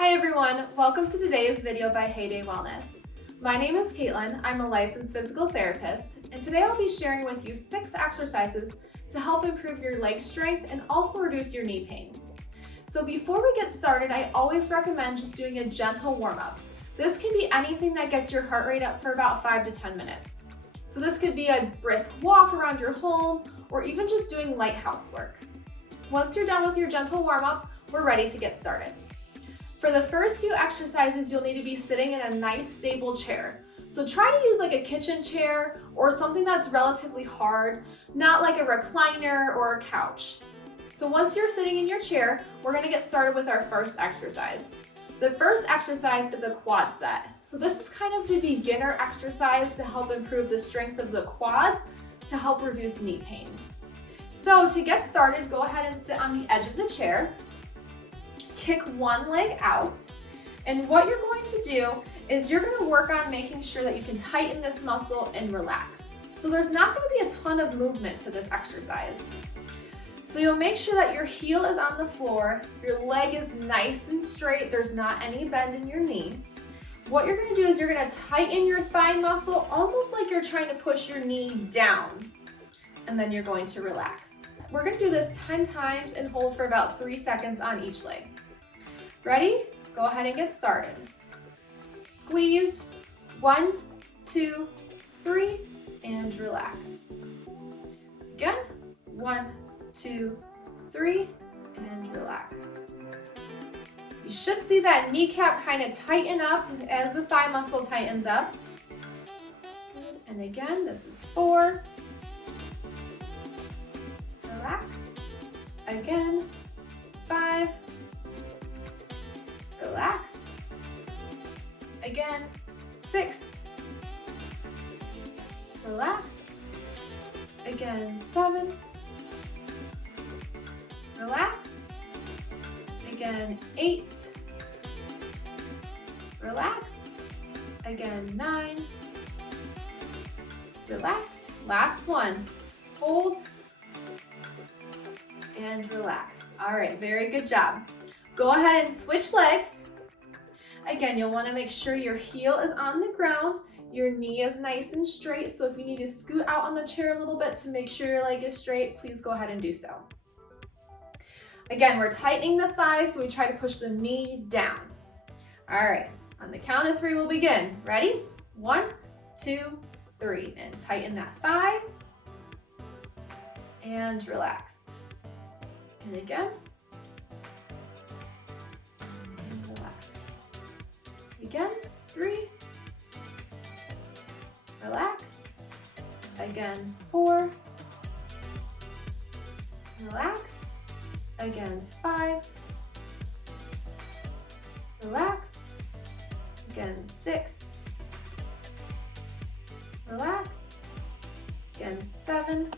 Hi everyone, welcome to today's video by Heyday Wellness. My name is Kaitlynn, I'm a licensed physical therapist, and today I'll be sharing with you 6 exercises to help improve your leg strength and also reduce your knee pain. So before we get started, I always recommend just doing a gentle warm-up. This can be anything that gets your heart rate up for about 5 to 10 minutes. So this could be a brisk walk around your home or even just doing light housework. Once you're done with your gentle warm-up, we're ready to get started. For the first few exercises, you'll need to be sitting in a nice stable chair. So try to use like a kitchen chair or something that's relatively hard, not like a recliner or a couch. So once you're sitting in your chair, we're gonna get started with our first exercise. The first exercise is a quad set. So this is kind of the beginner exercise to help improve the strength of the quads to help reduce knee pain. So to get started, go ahead and sit on the edge of the chair. Kick one leg out, and what you're going to do is you're going to work on making sure that you can tighten this muscle and relax. So there's not going to be a ton of movement to this exercise. So you'll make sure that your heel is on the floor, your leg is nice and straight, there's not any bend in your knee. What you're going to do is you're going to tighten your thigh muscle almost like you're trying to push your knee down, and then you're going to relax. We're going to do this 10 times and hold for about 3 seconds on each leg. Ready? Go ahead and get started. Squeeze, 1, 2, 3, and relax. Again, 1, 2, 3, and relax. You should see that kneecap kind of tighten up as the thigh muscle tightens up. And again, this is 4. Relax. Again, 5. Relax. Again, 6. Relax. Again, 7. Relax. Again, 8. Relax. Again, 9. Relax. Last one. Hold and relax. All right, very good job. Go ahead and switch legs. Again, you'll want to make sure your heel is on the ground, your knee is nice and straight, so if you need to scoot out on the chair a little bit to make sure your leg is straight, please go ahead and do so. Again, we're tightening the thighs, so we try to push the knee down. All right, on the count of 3, we'll begin. Ready? 1, 2, 3, and tighten that thigh, and relax. And again, and relax. Again, 3, relax. Again, 4, relax. Again, 5, relax. Again, 6, relax. Again, 7,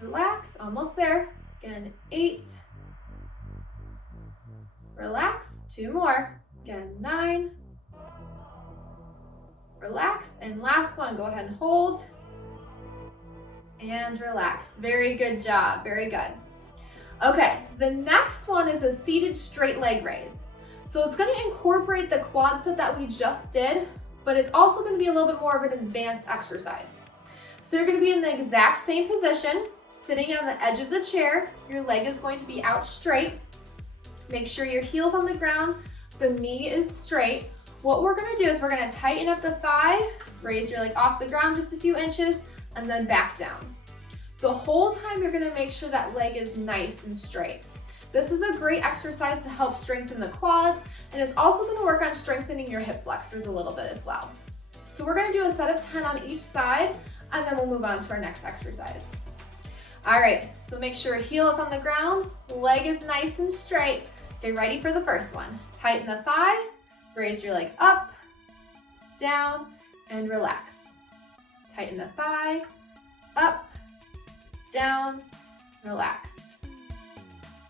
relax, almost there. Again, 8, relax, 2 more. Again, 9, relax, and last one, go ahead and hold and relax. Very good job, very good. Okay, the next one is a seated straight leg raise. So it's going to incorporate the quad set that we just did, but it's also going to be a little bit more of an advanced exercise. So you're going to be in the exact same position, sitting on the edge of the chair. Your leg is going to be out straight. Make sure your heel's on the ground, the knee is straight. What we're going to do is we're going to tighten up the thigh, raise your leg off the ground just a few inches, and then back down. The whole time you're going to make sure that leg is nice and straight. This is a great exercise to help strengthen the quads, and it's also going to work on strengthening your hip flexors a little bit as well. So we're going to do a set of 10 on each side, and then we'll move on to our next exercise. All right, so make sure heel is on the ground, leg is nice and straight. Get ready for the first one. Tighten the thigh, raise your leg up, down, and relax. Tighten the thigh, up, down, relax.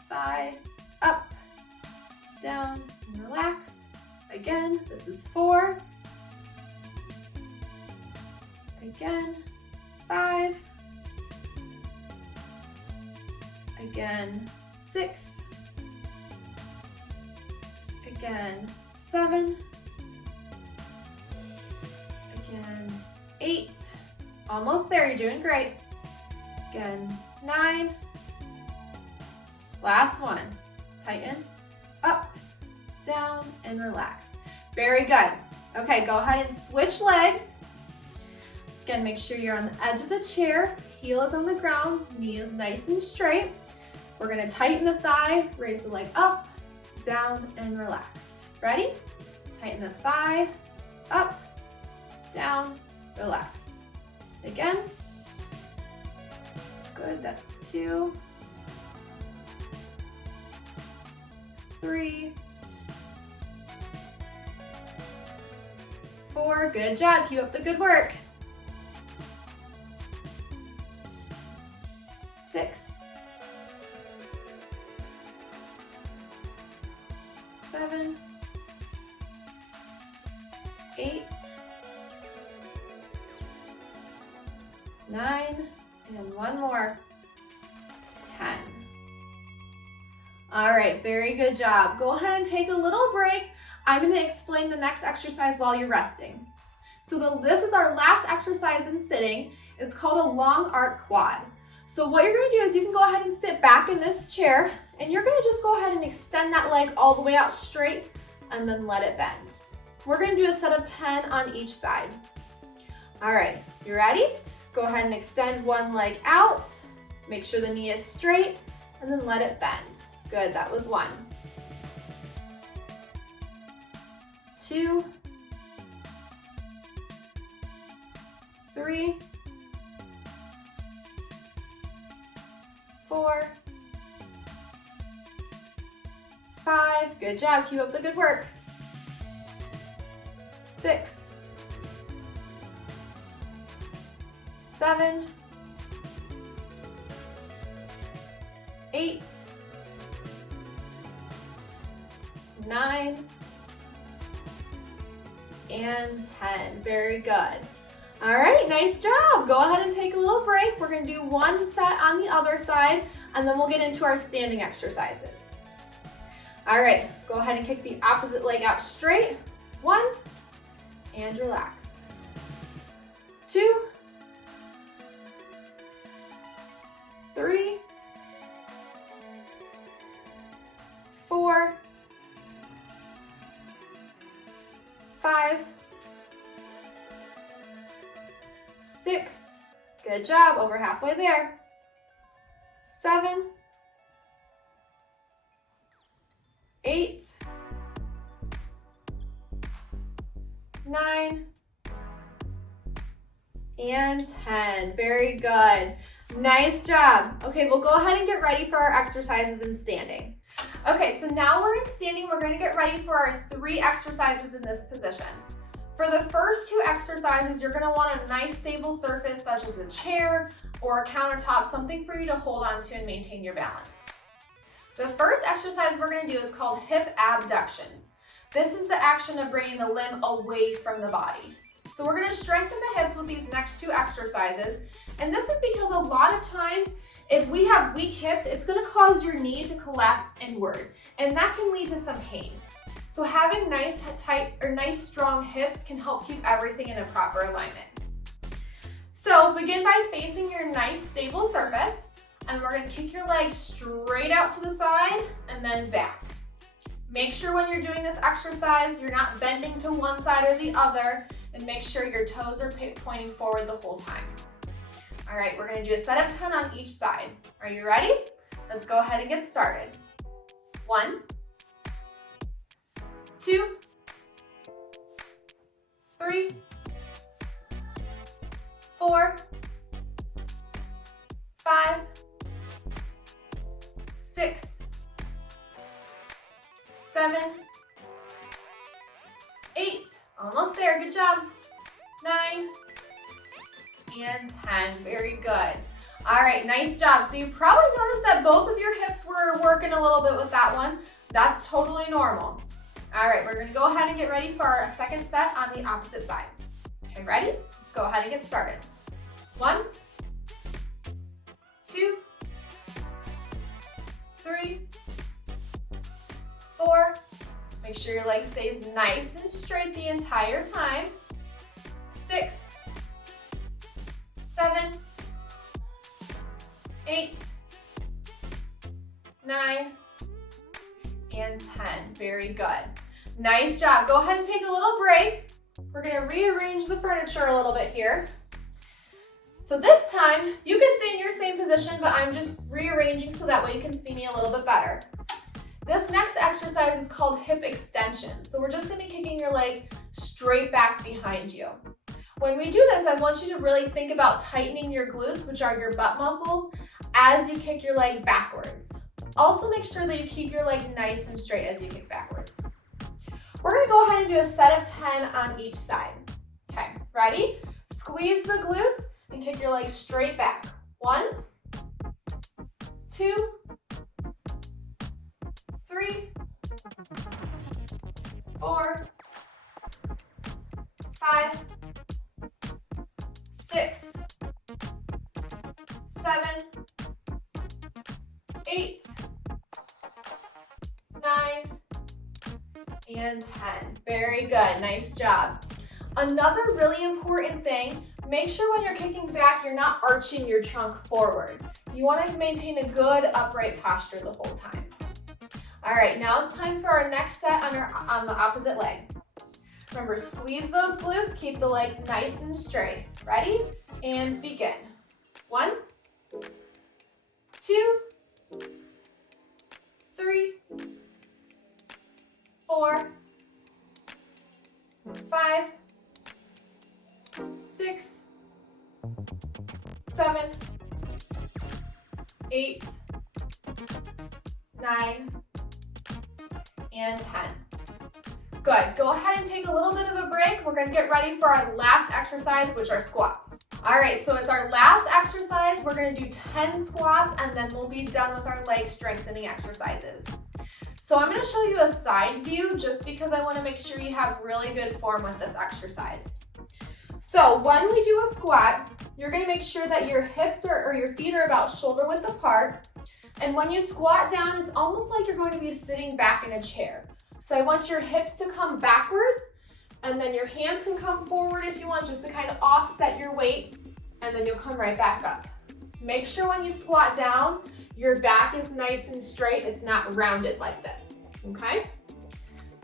Thigh, up, down, and relax. Again, this is 4. Again, 5. Again, 6. Again, 7. Again, 8. Almost there, you're doing great. Again, 9. Last one. Tighten, up, down, and relax. Very good. Okay, go ahead and switch legs. Again, make sure you're on the edge of the chair. Heel is on the ground, knee is nice and straight. We're gonna tighten the thigh, raise the leg up, down, and relax. Ready? Tighten the thigh, up, down, relax. Again. Good, that's 2. 3. 4, good job, keep up the good work. 6. 7. 8. 9, and one more. 10. All right, very good job. Go ahead and take a little break. I'm going to explain the next exercise while you're resting. So this is our last exercise in sitting. It's called a long arc quad. So what you're going to do is you can go ahead and sit back in this chair, and you're going to just go ahead and extend that leg all the way out straight and then let it bend. We're going to do a set of 10 on each side. All right, you ready? Go ahead and extend one leg out. Make sure the knee is straight and then let it bend. Good, that was 1. 2. 3. 4. 5. Good job, keep up the good work. 6. 7. 8. 9. And 10. Very good. All right, nice job. Go ahead and take a little break. We're going to do one set on the other side, and then we'll get into our standing exercises. All right, go ahead and kick the opposite leg out straight. 1, and relax. 2, 3, 4, 5, 6, good job, over halfway there. 7, 8, 9, and 10. Very good. Nice job. Okay, we'll go ahead and get ready for our exercises in standing. Okay, so now we're in standing. We're going to get ready for our 3 exercises in this position. For the first 2 exercises, you're going to want a nice stable surface such as a chair or a countertop, something for you to hold on to and maintain your balance. The first exercise we're going to do is called hip abductions. This is the action of bringing the limb away from the body. So we're going to strengthen the hips with these next 2 exercises. And this is because a lot of times, if we have weak hips, it's going to cause your knee to collapse inward, and that can lead to some pain. So having nice, tight, or nice, strong hips can help keep everything in a proper alignment. So begin by facing your nice, stable surface, and we're going to kick your legs straight out to the side and then back. Make sure when you're doing this exercise, you're not bending to one side or the other, and make sure your toes are pointing forward the whole time. All right, we're going to do a set of 10 on each side. Are you ready? Let's go ahead and get started. 1, 2, 3, 4, 5, 6, 7, 8, almost there, good job. 9, and 10, very good. All right, nice job. So you probably noticed that both of your hips were working a little bit with that one. That's totally normal. All right, we're gonna go ahead and get ready for our second set on the opposite side. Okay, ready? Let's go ahead and get started. 1, 2, 3, 4, Make sure your leg stays nice and straight the entire time. 6, 7, 8, 9, and 10. Very good. Nice job. Go ahead and take a little break. We're going to rearrange the furniture a little bit here. So this time, you can stay in your same position, but I'm just rearranging so that way you can see me a little bit better. This next exercise is called hip extension. So we're just going to be kicking your leg straight back behind you. When we do this, I want you to really think about tightening your glutes, which are your butt muscles, as you kick your leg backwards. Also make sure that you keep your leg nice and straight as you kick backwards. We're going to go ahead and do a set of 10 on each side. Okay, ready? Squeeze the glutes and kick your leg straight back. 1, 2, 3, 4, 5, 6, 7, 8, 9, and 10. Very good. Nice job. Another really important thing, make sure when you're kicking back, you're not arching your trunk forward. You want to maintain a good upright posture the whole time. All right, now it's time for our next set on the opposite leg. Remember, squeeze those glutes, keep the legs nice and straight. Ready? And begin. 1, 2, 3, 4, 5, 6, 7, 8, 9, and 10. Good. Go ahead and take a little bit of a break. We're going to get ready for our last exercise, which are squats. All right, so it's our last exercise. We're going to do 10 squats, and then we'll be done with our leg strengthening exercises. So I'm going to show you a side view just because I want to make sure you have really good form with this exercise. So when we do a squat, you're going to make sure that your hips or your feet are about shoulder width apart. And when you squat down, it's almost like you're going to be sitting back in a chair. So I want your hips to come backwards, and then your hands can come forward if you want, just to kind of offset your weight, and then you'll come right back up. Make sure when you squat down, your back is nice and straight. It's not rounded like this, okay?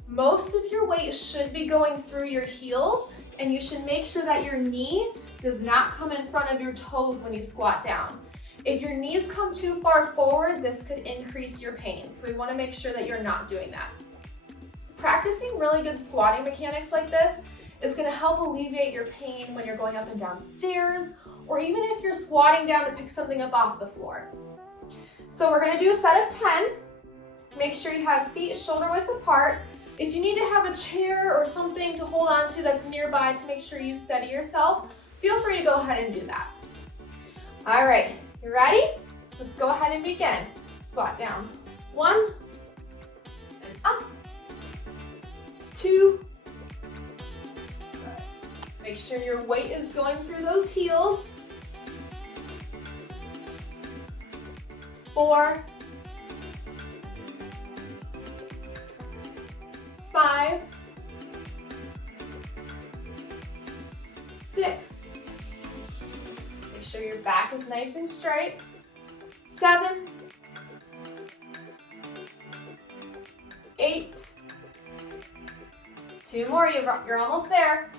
Most of your weight should be going through your heels, and you should make sure that your knee does not come in front of your toes when you squat down. If your knees come too far forward, this could increase your pain. So we want to make sure that you're not doing that. Practicing really good squatting mechanics like this is going to help alleviate your pain when you're going up and down stairs, or even if you're squatting down to pick something up off the floor. So we're going to do a set of 10. Make sure you have feet shoulder width apart. If you need to have a chair or something to hold on to that's nearby to make sure you steady yourself, feel free to go ahead and do that. All right, you ready? Let's go ahead and begin. Squat down. 1, and up. 2. Good. Make sure your weight is going through those heels. 4, 5, 6. Make sure your back is nice and straight. 7, 8. 2 more, you're almost there.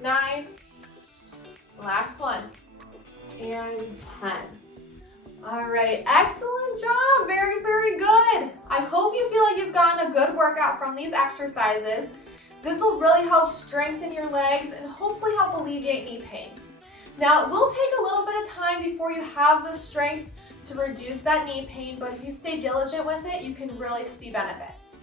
9, last one, and 10. All right, excellent job, very, very good. I hope you feel like you've gotten a good workout from these exercises. This will really help strengthen your legs and hopefully help alleviate knee pain. Now, it will take a little bit of time before you have the strength to reduce that knee pain, but if you stay diligent with it, you can really see benefits.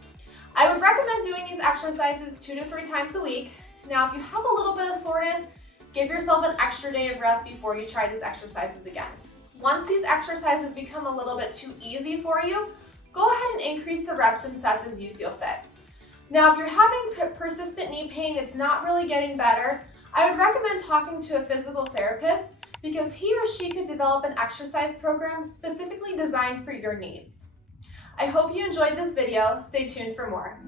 I would recommend doing these exercises 2 to 3 times a week. Now, if you have a little bit of soreness, give yourself an extra day of rest before you try these exercises again. Once these exercises become a little bit too easy for you, go ahead and increase the reps and sets as you feel fit. Now, if you're having persistent knee pain, it's not really getting better, I would recommend talking to a physical therapist because he or she could develop an exercise program specifically designed for your needs. I hope you enjoyed this video. Stay tuned for more.